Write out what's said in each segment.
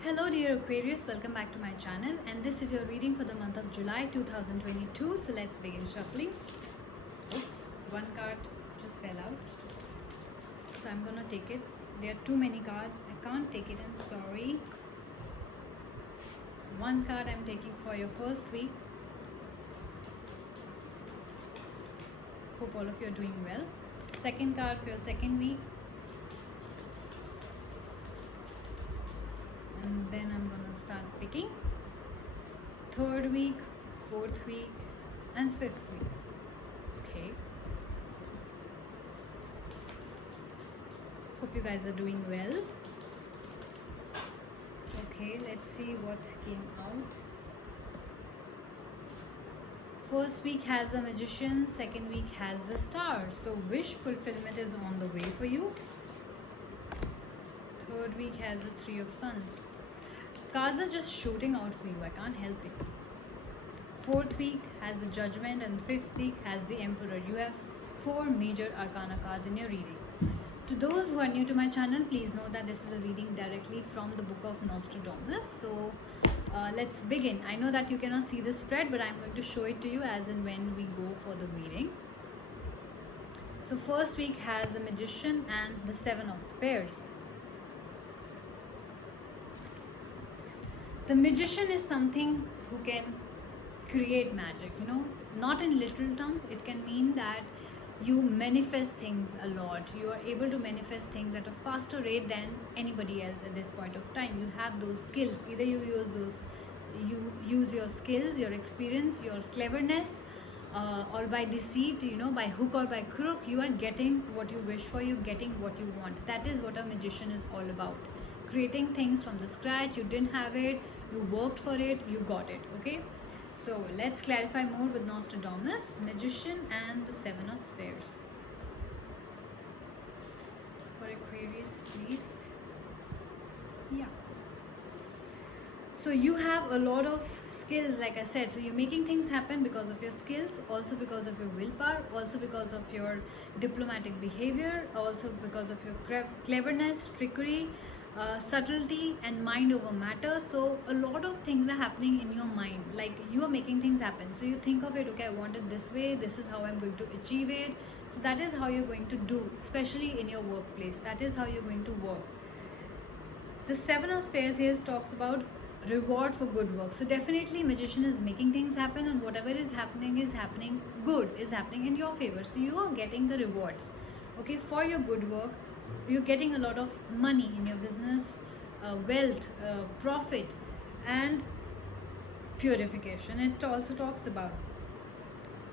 Hello dear Aquarius, welcome back to my channel, and this is your reading for the month of July 2022. So let's begin shuffling. Oops, one card just fell out. So I'm gonna take it. There are too many cards. I can't take it, I'm sorry. One card I'm taking for your first week. Hope all of you are doing well. Second card for your second week. And then I'm gonna start picking third week, fourth week, and fifth week. Okay. Hope you guys are doing well. Okay, let's see what came out. First week has the Magician, second week has the Star. So wish fulfillment is on the way for you. Third week has the Three of Suns. Cards are just shooting out for you, I can't help it. Fourth week has the Judgment and fifth week has the Emperor. You have four major arcana cards in your reading. To those who are new to my channel, please know that this is a reading directly from the book of Nostradamus. So let's begin. I know that you cannot see the spread, but I'm going to show it to you as and when we go for the reading. So first week has the Magician and the Seven of Spears. The Magician is something who can create magic, not in literal terms. It can mean that you manifest things a lot. You are able to manifest things at a faster rate than anybody else at this point of time. You have those skills. Either you use your skills, your experience, your cleverness, or by deceit, by hook or by crook, you are getting what you wish for, you getting what you want. That is what a magician is all about. Creating things from the scratch. You didn't have it, you worked for it, you got it. Okay, so let's clarify more with Nostradamus, Magician and the Seven of Spears. For Aquarius, please. Yeah, so you have a lot of skills, like I said. So you're making things happen because of your skills, also because of your willpower, also because of your diplomatic behavior, also because of your cleverness, trickery, subtlety, and mind over matter. So a lot of things are happening in your mind, like you are making things happen. So you think of it, okay, I want it this way, this is how I'm going to achieve it. So that is how you're going to do, especially in your workplace. That is how you're going to work. The Seven of Spears here talks about reward for good work. So definitely Magician is making things happen, and whatever is happening good, is happening in your favor. So you are getting the rewards, okay, for your good work. You're getting a lot of money in your business, wealth, profit, and purification. It also talks about,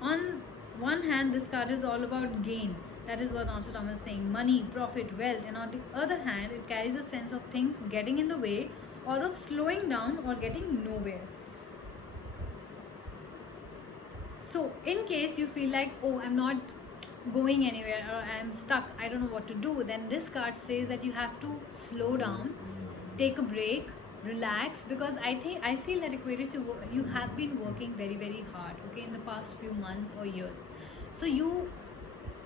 on one hand, this card is all about gain. That is what Nostradamus is saying: money, profit, wealth. And on the other hand, it carries a sense of things getting in the way, or of slowing down, or getting nowhere. So in case you feel like, oh, I'm not going anywhere, or I'm stuck, I don't know what to do, then this card says that you have to slow down, take a break, relax. Because I feel that Aquarius, you have been working very, very hard, okay, in the past few months or years. So you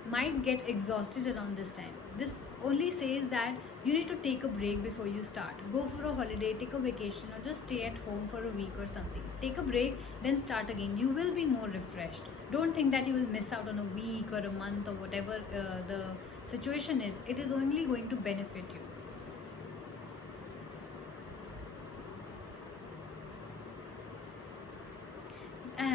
might get exhausted around this time. This only says that you need to take a break before you start. Go for a holiday, take a vacation, or just stay at home for a week or something. Take a break, then start again. You will be more refreshed. Don't think that you will miss out on a week or a month or whatever the situation is. It is only going to benefit you.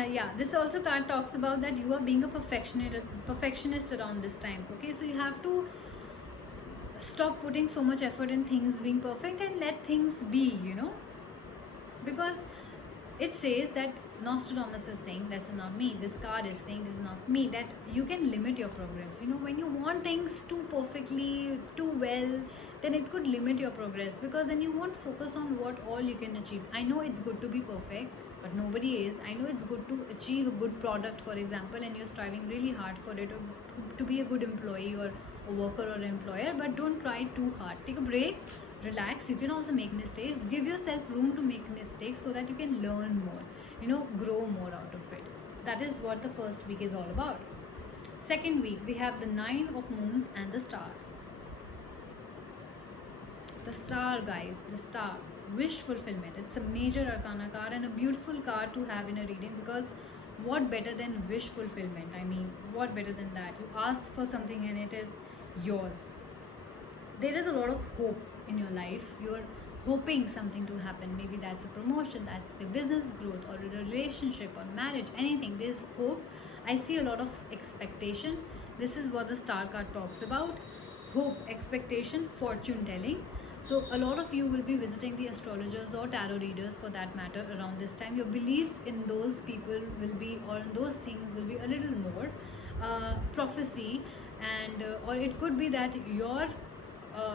Yeah, this also card talks about that you are being a perfectionist around this time. Okay, so you have to stop putting so much effort in things being perfect and let things be, because it says that Nostradamus is saying, that's not me, this card is saying, this is not me, that you can limit your progress. When you want things too perfectly, too well, then it could limit your progress, because then you won't focus on what all you can achieve. I know it's good to be perfect, but nobody is. I know it's good to achieve a good product, for example, and you're striving really hard for it, or to be a good employee or a worker or employer, but don't try too hard. Take a break, relax. You can also make mistakes. Give yourself room to make mistakes so that you can learn more, grow more out of it. That is what the first week is all about. Second week, we have the Nine of Moons and the Star. The star, guys, the star, wish fulfillment. It's a major arcana card and a beautiful card to have in a reading, because what better than wish fulfillment? I mean, what better than that? You ask for something and it is yours. There is a lot of hope in your life. You're hoping something to happen. Maybe that's a promotion, that's a business growth, or a relationship, or marriage, anything. There's hope. I see a lot of expectation. This is what the star card talks about: hope, expectation, fortune telling. So a lot of you will be visiting the astrologers or tarot readers for that matter around this time. Your belief in those people will be, or in those things will be a little more prophecy, and or it could be that your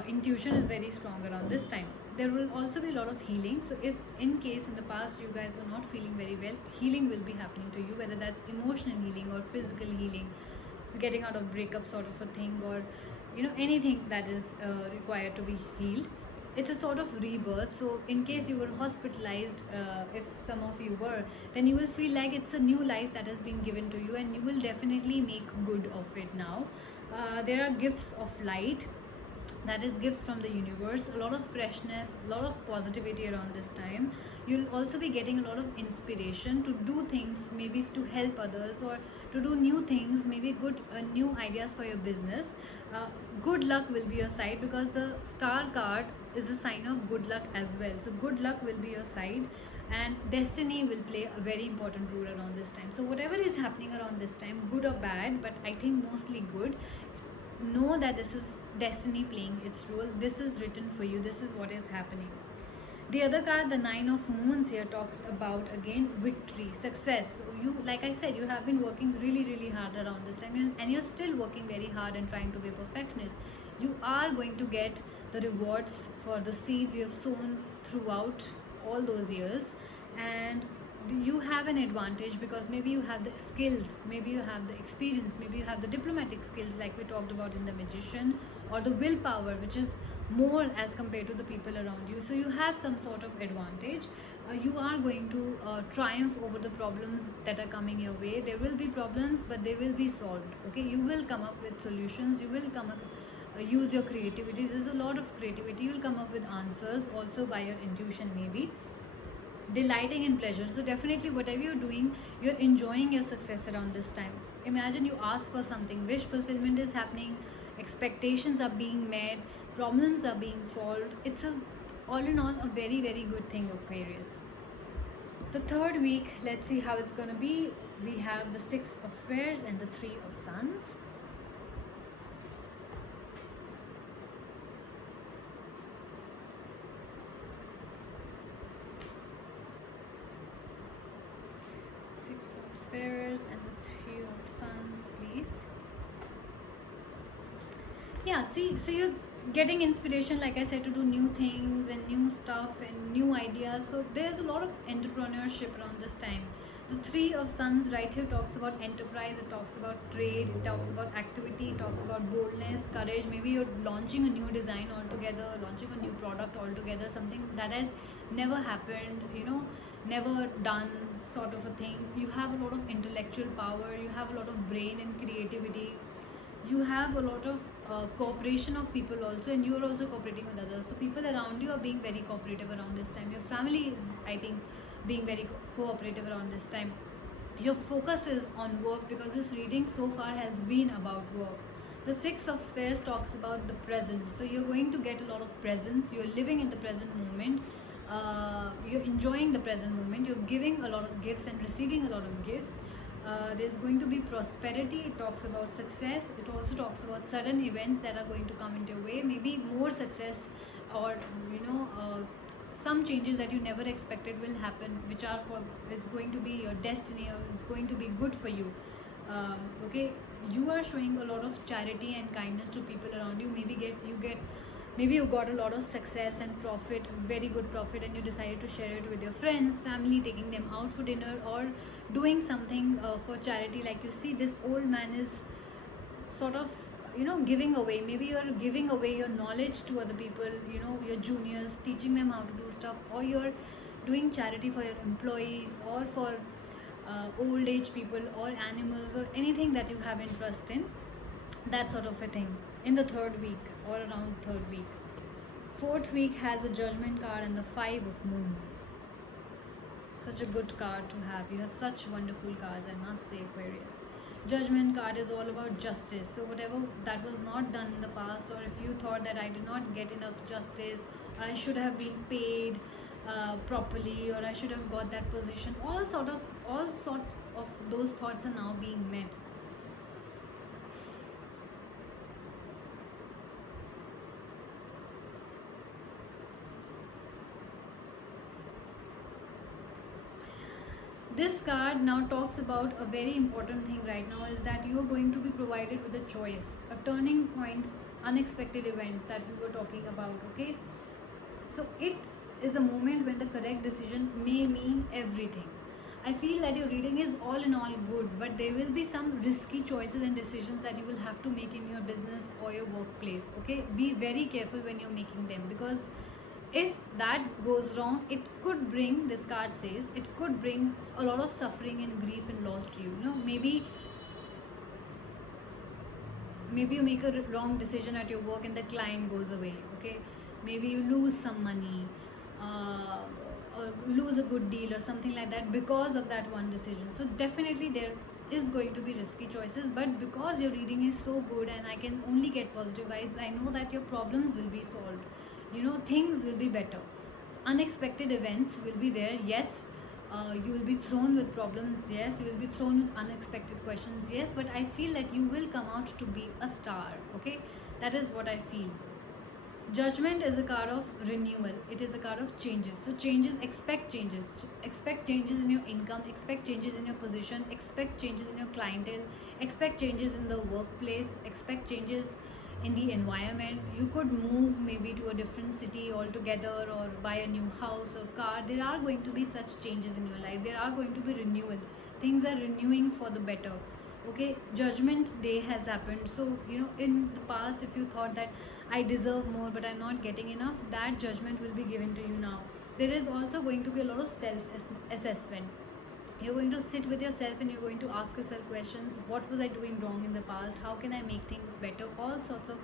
intuition is very strong around this time. There will also be a lot of healing. So if in case in the past you guys were not feeling very well, healing will be happening to you, whether that's emotional healing or physical healing, getting out of breakup sort of a thing, or anything that is required to be healed. It's a sort of rebirth. So in case you were hospitalized, if some of you were, then you will feel like it's a new life that has been given to you, and you will definitely make good of it now. There are gifts of light, that is gifts from the universe, a lot of freshness, a lot of positivity around this time. You'll also be getting a lot of inspiration to do things, maybe to help others, or to do new things, maybe good new ideas for your business. Good luck will be your side, because the star card is a sign of good luck as well. So good luck will be your side, and destiny will play a very important role around this time. So whatever is happening around this time, good or bad, but I think mostly good, know that this is destiny playing its role. This is written for you. This is what is happening. The other card, the Nine of Moons, here talks about again victory, success. So you, like I said, you have been working really hard around this time, and you're still working very hard and trying to be a perfectionist. You are going to get the rewards for the seeds you have sown throughout all those years, and you have an advantage because maybe you have the skills, maybe you have the experience, maybe you have the diplomatic skills like we talked about in the Magician, or the willpower, which is more as compared to the people around you. So you have some sort of advantage. You are going to triumph over the problems that are coming your way. There will be problems, but they will be solved. Okay, you will come up with solutions. You will come up, use your creativity. There's a lot of creativity. You will come up with answers also by your intuition, maybe delighting in pleasure. So definitely whatever you're doing, you're enjoying your success around this time. Imagine you ask for something, wish fulfillment is happening, expectations are being met, problems are being solved. It's a, all in all, a very good thing, Aquarius. The third week, let's see how it's going to be. We have the Six of Swords and the Three of Suns. Spheres and the Three of Suns, please. Yeah, see, so you're getting inspiration, like I said, to do new things and new stuff and new ideas. So there's a lot of entrepreneurship around this time. The Three of Suns right here talks about enterprise, it talks about trade, it talks about activity, it talks about boldness, courage. Maybe you're launching a new design altogether, launching a new product altogether, something that has never happened, never done sort of a thing. You have a lot of intellectual power, you have a lot of brain and creativity, you have a lot of cooperation of people also, and you are also cooperating with others. So people around you are being very cooperative around this time. Your family is, I think, being very cooperative around this time. Your focus is on work, because this reading so far has been about work. The Six of Spheres talks about the present. So you're going to get a lot of presence. You're living in the present moment. You're enjoying the present moment. You're giving a lot of gifts and receiving a lot of gifts. There's going to be prosperity. It talks about success. It also talks about sudden events that are going to come into your way. Maybe more success, or some changes that you never expected will happen, which are for, is going to be your destiny, or is going to be good for you. Okay, you are showing a lot of charity and kindness to people around you. Maybe you got a lot of success and profit, very good profit, and you decided to share it with your friends, family, taking them out for dinner, or doing something for charity. Like you see, this old man is sort of giving away. Maybe you're giving away your knowledge to other people, your juniors, teaching them how to do stuff, or you're doing charity for your employees, or for old age people, or animals, or anything that you have interest in, that sort of a thing, in the third week or around third week. Fourth week has a judgment card and the five of moons. Such a good card to have. You have such wonderful cards, I must say, Aquarius. Judgment card is all about justice. So whatever that was not done in the past, or if you thought that I did not get enough justice, or I should have been paid properly, or I should have got that position, all sorts of those thoughts are now being met. This card now talks about a very important thing right now, is that you are going to be provided with a choice, a turning point, unexpected event that we were talking about. Okay, so it is a moment when the correct decision may mean everything. I feel that your reading is all in all good, but there will be some risky choices and decisions that you will have to make in your business or your workplace. Okay, be very careful when you're making them, because if that goes wrong, it could bring, this card says, it could bring a lot of suffering and grief and loss to you. You know, maybe you make a wrong decision at your work and the client goes away. Okay, maybe you lose some money, or lose a good deal or something like that because of that one decision. So definitely there is going to be risky choices, but because your reading is so good and I can only get positive vibes, I know that your problems will be solved. You know, things will be better. So unexpected events will be there, yes. You will be thrown with problems, yes. You will be thrown with unexpected questions, yes. But I feel that you will come out to be a star. Okay, that is what I feel. Judgment is a card of renewal. It is a card of changes. So changes, expect changes. Expect changes in your income, expect changes in your position, expect changes in your clientele, expect changes in the workplace, expect changes in the environment. You could move maybe to a different city altogether, or buy a new house or car. There are going to be such changes in your life. There are going to be renewal. Things are renewing for the better. Okay, judgment day has happened. So you know, in the past, if you thought that I deserve more but I'm not getting enough, that judgment will be given to you now. There is also going to be a lot of self-assessment. You're going to sit with yourself and you're going to ask yourself questions. What was I doing wrong in the past? How can I make things better? All sorts of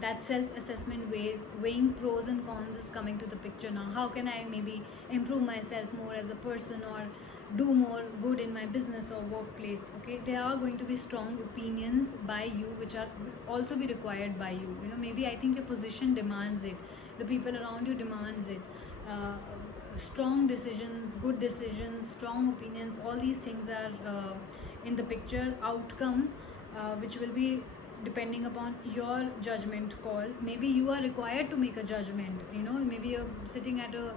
that self-assessment ways, weighing pros and cons is coming to the picture now. How can I maybe improve myself more as a person, or do more good in my business or workplace? Okay, there are going to be strong opinions by you, which are also be required by you. You know, maybe I think your position demands it, the people around you demands it. Strong decisions, good decisions, strong opinions, all these things are in the picture. Outcome, which will be depending upon your judgment call. Maybe you are required to make a judgment. You know, maybe you're sitting at a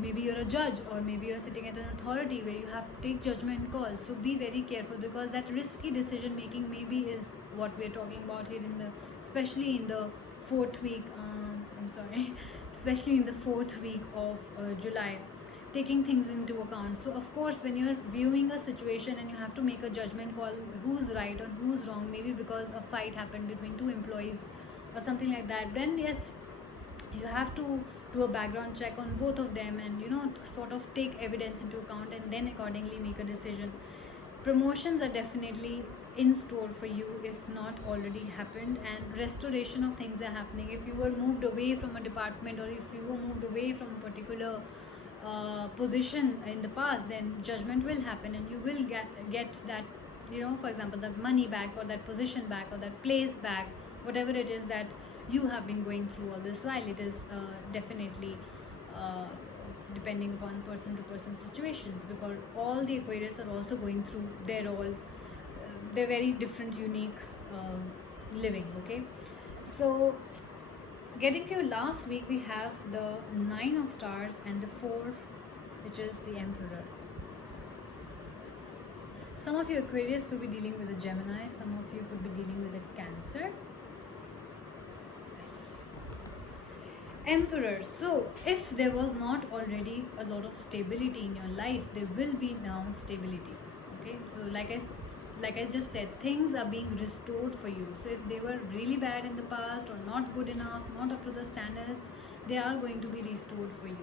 maybe you're a judge, or maybe you're sitting at an authority where you have to take judgment calls. So be very careful, because that risky decision making maybe is what we're talking about here, in the especially in the fourth week. I'm sorry, especially in the fourth week of July, taking things into account. So of course, when you're viewing a situation and you have to make a judgment call, who's right or who's wrong, maybe because a fight happened between two employees or something like that, then yes, you have to do a background check on both of them, and you know, sort of take evidence into account and then accordingly make a decision. Promotions are definitely in store for you, if not already happened, and restoration of things are happening. If you were moved away from a department, or if you were moved away from a particular position in the past, then judgment will happen and you will get that, you know, for example, that money back, or that position back, or that place back, whatever it is that you have been going through all this while. It is definitely depending upon person to person situations, because all the Aquarius are also going through they're very different, unique living. Okay, so getting to your last week, we have the 9 of stars and the 4, which is the Emperor. Some of you Aquarius could be dealing with a Gemini, some of you could be dealing with a Cancer. Emperor. So if there was not already a lot of stability in your life, there will be now stability. Okay, so like I just said, things are being restored for you. So if they were really bad in the past, or not good enough, not up to the standards, they are going to be restored for you.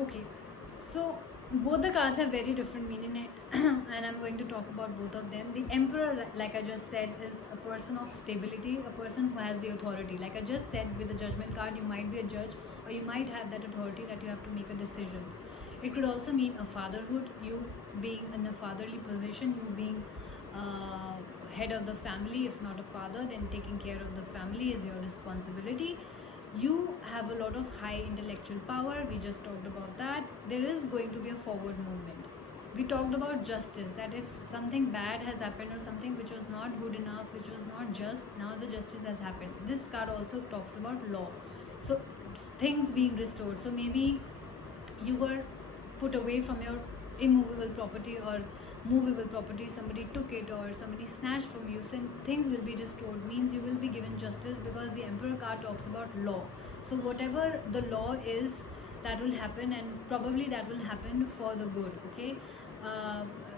Okay, so both the cards have very different meaning, and I'm going to talk about both of them. The Emperor, like I just said, is a person of stability, a person who has the authority. Like I just said, with the Judgment card, you might be a judge, or you might have that authority that you have to make a decision. It could also mean a fatherhood, you being in a fatherly position, you being head of the family. If not a father, then taking care of the family is your responsibility. You have a lot of high intellectual power, we just talked about that. There is going to be a forward movement. We talked about justice, that if something bad has happened or something which was not good enough, which was not just, now the justice has happened. This card also talks about law, so things being restored. So maybe you were put away from your immovable property or movable property, somebody took it or somebody snatched from you, so things will be restored, means you will be given justice, because the Emperor card talks about law. So whatever the law is, that will happen, and probably that will happen for the good. Okay,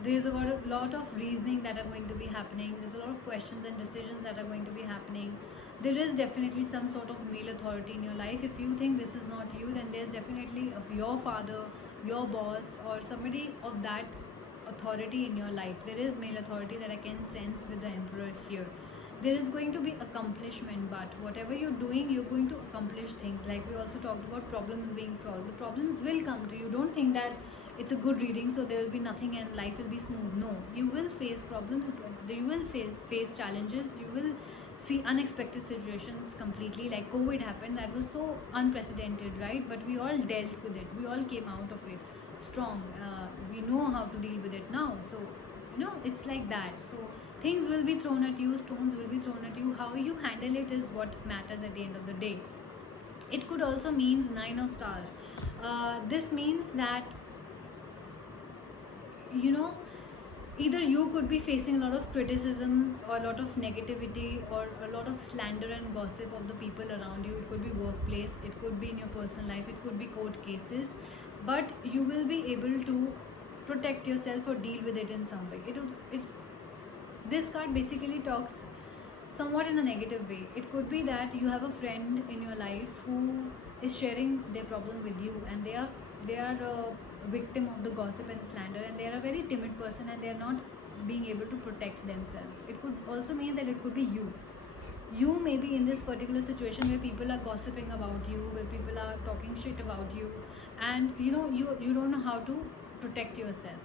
there's a lot of reasoning that are going to be happening, there's a lot of questions and decisions that are going to be happening. There is definitely some sort of male authority in your life. If you think this is not you, then there's definitely your father, your boss, or somebody of that authority in your life. There is male authority that I can sense with the Emperor here. There is going to be accomplishment, but whatever you're doing, you're going to accomplish things. Like we also talked about problems being solved. The problems will come to you. Don't think that it's a good reading, so there will be nothing and life will be smooth. No, you will face problems, you will face challenges, you will see unexpected situations completely. Like COVID happened, that was so unprecedented, right? But we all dealt with it, we all came out of it strong. We know how to deal with it now, so it's like that. So things will be thrown at you, stones will be thrown at you. How you handle it is what matters at the end of the day. It could also means 9 of stars. This means that either you could be facing a lot of criticism or a lot of negativity or a lot of slander and gossip of the people around you. It could be workplace, it could be in your personal life, it could be court cases, but you will be able to protect yourself or deal with it in some way. This card basically talks somewhat in a negative way. It could be that you have a friend in your life who is sharing their problem with you, and they are a victim of the gossip and slander, and they are a very timid person, and they are not being able to protect themselves. It could also mean that it could be you may be in this particular situation where people are gossiping about you, where people are talking shit about you, and you don't know how to protect yourself,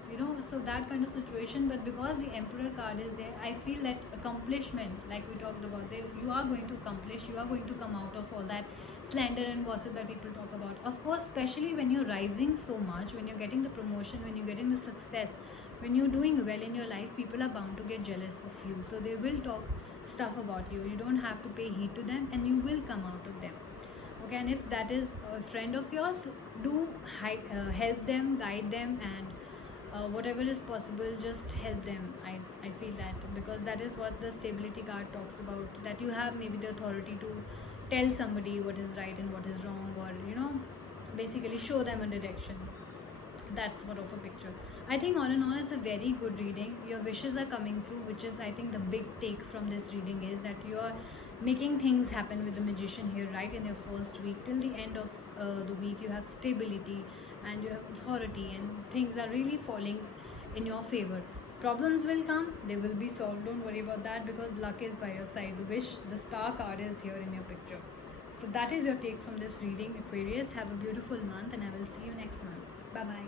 so that kind of situation. But because the Emperor card is there, I feel that accomplishment, like we talked about there, you are going to accomplish, you are going to come out of all that slander and gossip that people talk about. Of course, especially when you're rising so much, when you're getting the promotion, when you're getting the success, when you're doing well in your life, people are bound to get jealous of you, so they will talk stuff about you. You don't have to pay heed to them, and you will come out of them. Okay, and if that is a friend of yours, do help them, guide them, and whatever is possible, just help them. I feel that, because that is what the stability card talks about, that you have maybe the authority to tell somebody what is right and what is wrong, or basically show them a direction. That sort of a picture. I think all in all, it's a very good reading. Your wishes are coming true, which is, I think, the big take from this reading is that you are making things happen with the Magician here, right in your first week. Till the end of the week, you have stability and you have authority, and things are really falling in your favor. Problems will come, they will be solved. Don't worry about that, because luck is by your side. The star card is here in your picture. So that is your take from this reading, Aquarius. Have a beautiful month, and I will see you next month. Bye bye.